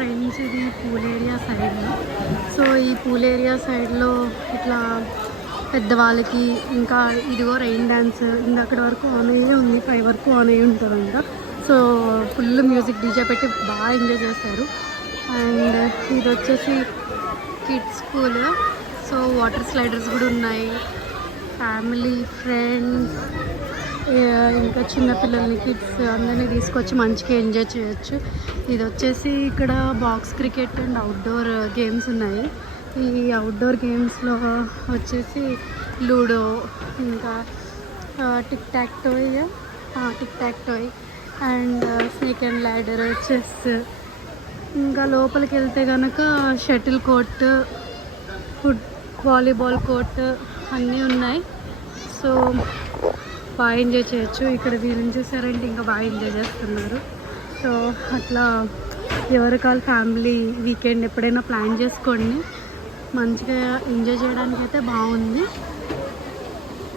Friends ఇది pool area side. So ఈ pool area సైడ్లో ఇట్లా పెద్దవాళ్ళకి ఇంకా ఇదిగో రెయిన్ డ్యాన్స్ ఇందక్కడ వరకు ఆన్ అయ్యే ఉంది, 5 వరకు ఆన్ అయ్యి ఉంటుందంట. సో ఫుల్ మ్యూజిక్ డీజే పెట్టి బాగా ఎంజాయ్ చేశారు. అండ్ ఇది వచ్చేసి kids pool. So water sliders కూడా ఉన్నాయి. ఫ్యామిలీ ఫ్రెండ్స్ ఇంకా చిన్నపిల్లల్ని కిడ్స్ అందరినీ తీసుకొచ్చి మంచిగా ఎంజాయ్ చేయొచ్చు. ఇది వచ్చేసి ఇక్కడ box cricket and outdoor games ఉన్నాయి. ఈ అవుట్డోర్ గేమ్స్లో వచ్చేసి లూడో, ఇంకా tick talk toy and snake and ladder, chess. ఇంకా లోపలికి వెళ్తే కనుక షటిల్ కోర్ట్, వాలీబాల్ కోర్ట్ అన్నీ ఉన్నాయి. సో బాగా ఎంజాయ్ చేయొచ్చు. ఇక్కడ వీళ్ళని చూసారంటే ఇంకా బాగా ఎంజాయ్ చేస్తున్నారు. సో అట్లా ఎవరికాల ఫ్యామిలీ వీకెండ్ ఎప్పుడైనా ప్లాన్ చేసుకోండి, మంచిగా ఎంజాయ్ చేయడానికి అయితే బాగుంది.